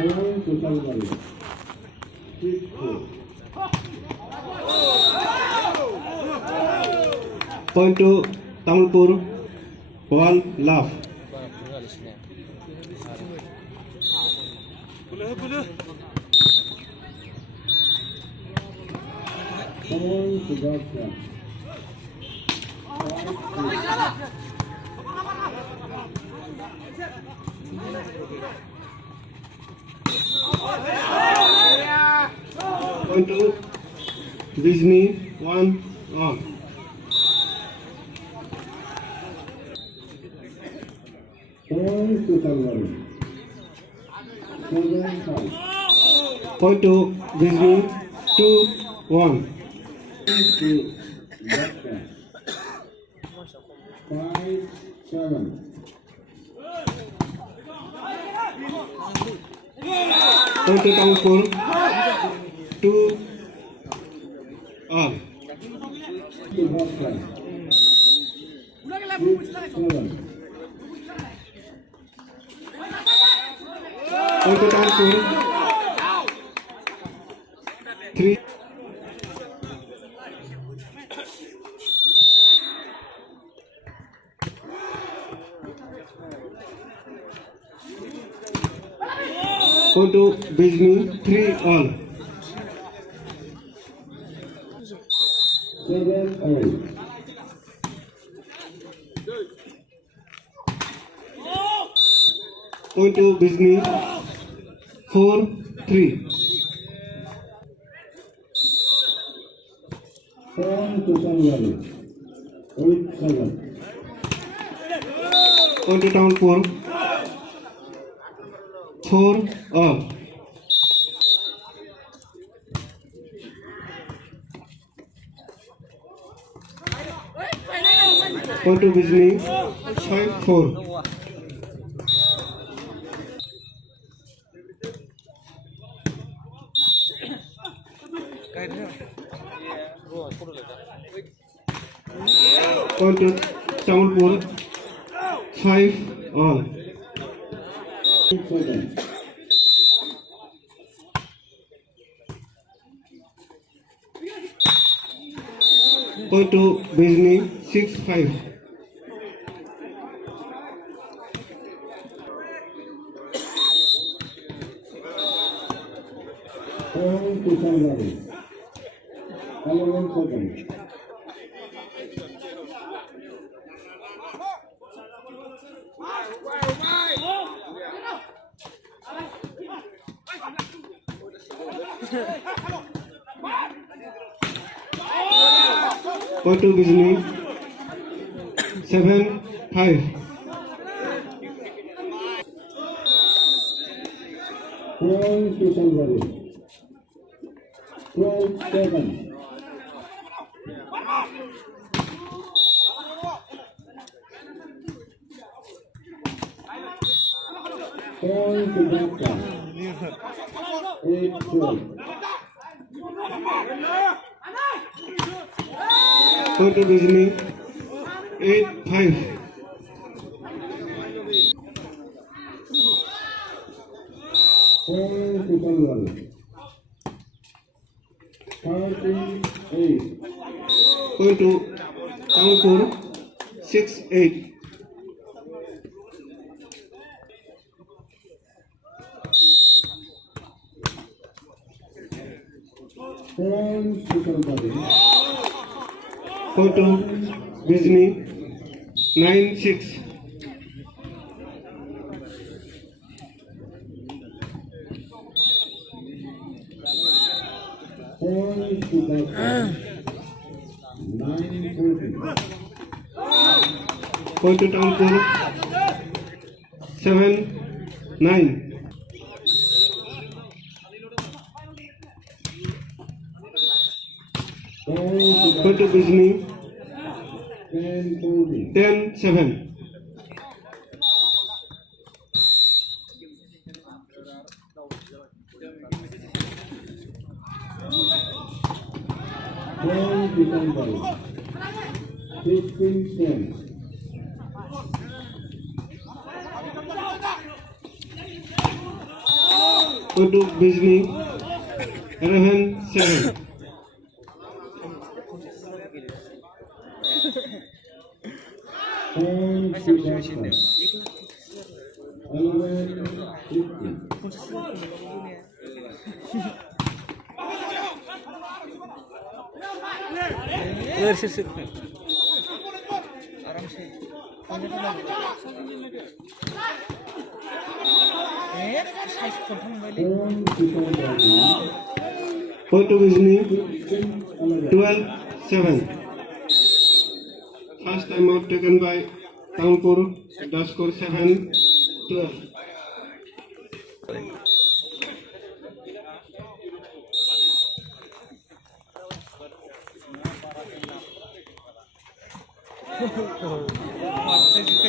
Point to Tamilpur, one love. Point to Disney, one on. Point to Disney, 2-1. 5-7. Point to Tamilpur, 2 all. Point to Tamilpur, 3. Point to Disney, 3 all. 7-8. Point to Disney, 4-3. Point to Sun Valley, 8-7. Point to Tamilpur, 4 all. Point to Disney, 5-4. Point to Tamilpur, 5 all. 7. Point to Disney, 6-5. Point to Sun Valley, 11-7. Point to Disney, 7-5. Point to Sun Valley, 12-7. Point to Dhaka, 8-12. Point to Disney, 8-5. Point to Sun Valley, 13-8. Point to Tamilpur, 6-8. Point to Sun Valley, Point to Disney, 9-6. point to Dhaka, 9-13. Point to Tamilpur, 7-9. Point to Disney, 10-14. 10-7. Point to Sun Valley, 15-10. Point to Bijni. 11-7. Point to Bhaskar. 11-15. इधर से आराम से Point to Bijni. 12-7. First time out taken by Taunpur. The score 7-12.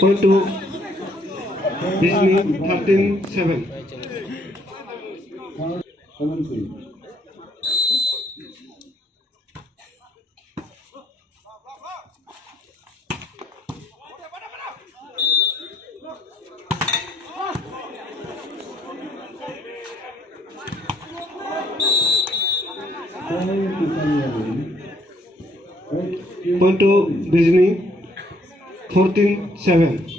Point to Bijni. 13-7. 17. Point to Bijni. 14-7.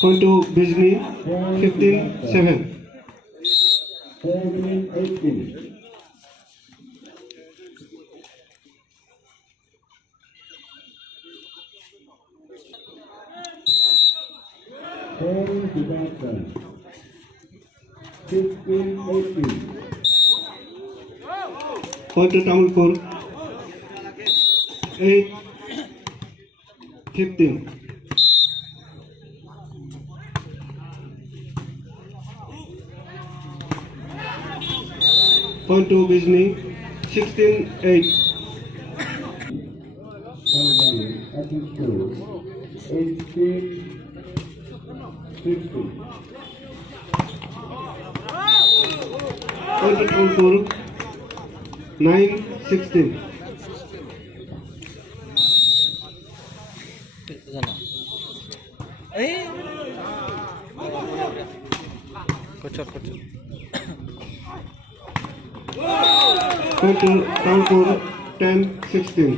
Point to Bijni. 15-7. 17-18. Point to Bhaskar. 15-18. Point to Taunpur. 8-15. Point to Bijni. 16-8. Kalbari at the school. 18-16. Point to Taunpur. 9-16. जाना ए Kochhar Point to Taunpur. 10-16.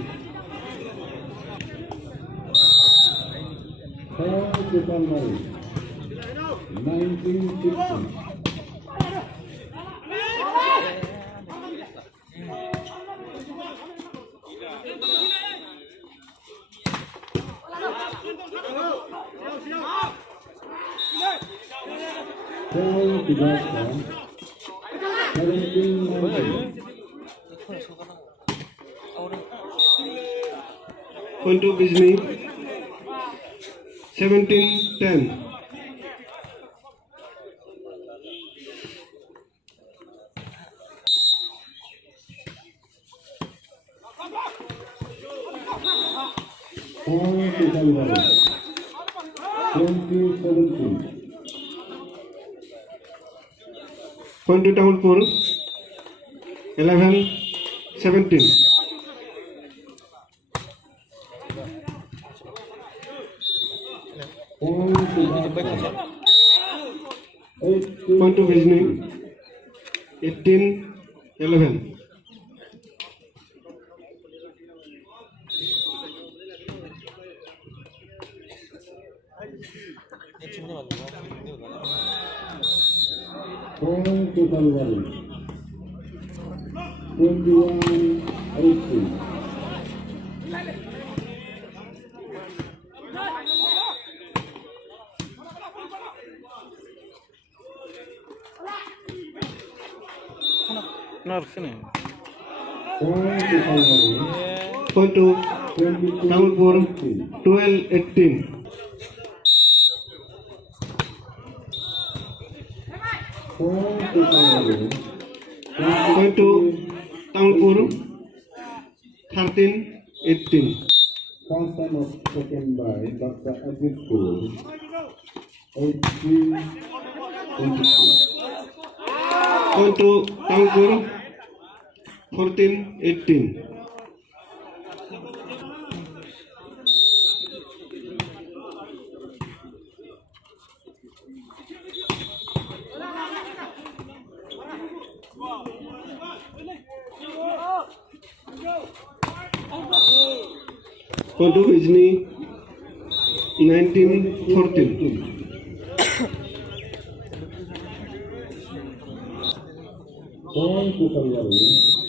Point to Kalbari. 19-16. Point to Bhaskar. 17-19. Point to Bijni. 17-10. Point to Kalbari. 20-17. Point to Taunpur. 11-17. Point to Bhaskar. 18. Point to Bijni. 18-11. Point to Kalbari. 21-18. नर्सने Point to Kalbari. Point to 22-18. Taunpur. 12-18. Point to Kalbari. Point to Taunpur. 13-18. First time of taken by Dr. Ajit School. 18-22. Point to Taunpur. 14-18. Point to Bijni 19-14. Point to Kalwari,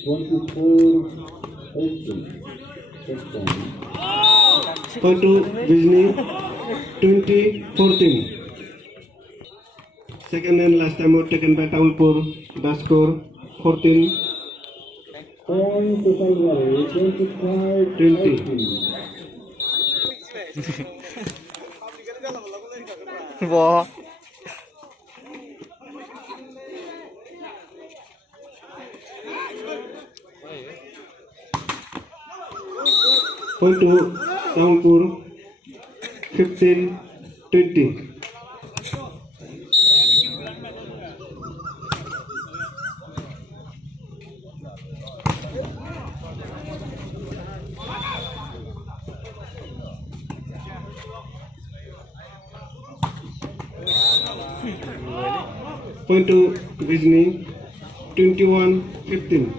24-18. First point. Point to Bijni 20-14. Second and last time out taken by Taulpur. The score 14. Point to Kalwari, 25-18. Wow. Point to Taulpur 15-20. Point to Bijni 21-15.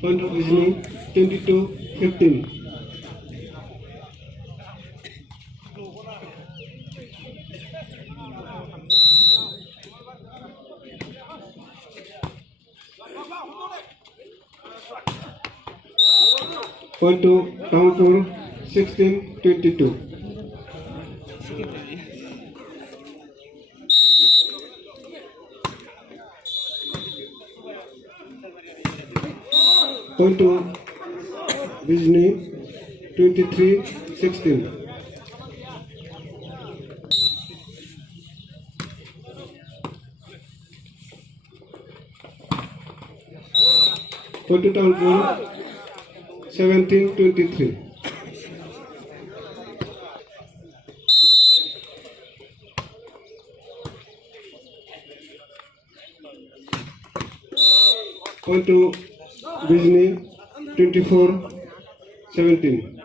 Point to Bijni 22-15. Point to Taulpur 16-22. Point to Bijni 23-16. Point to Taulpur 17-23. Point to Bijni 24-17.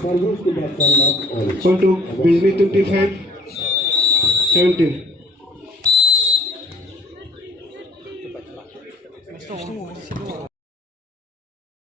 Service to back on all. Point to Bijni 25-17.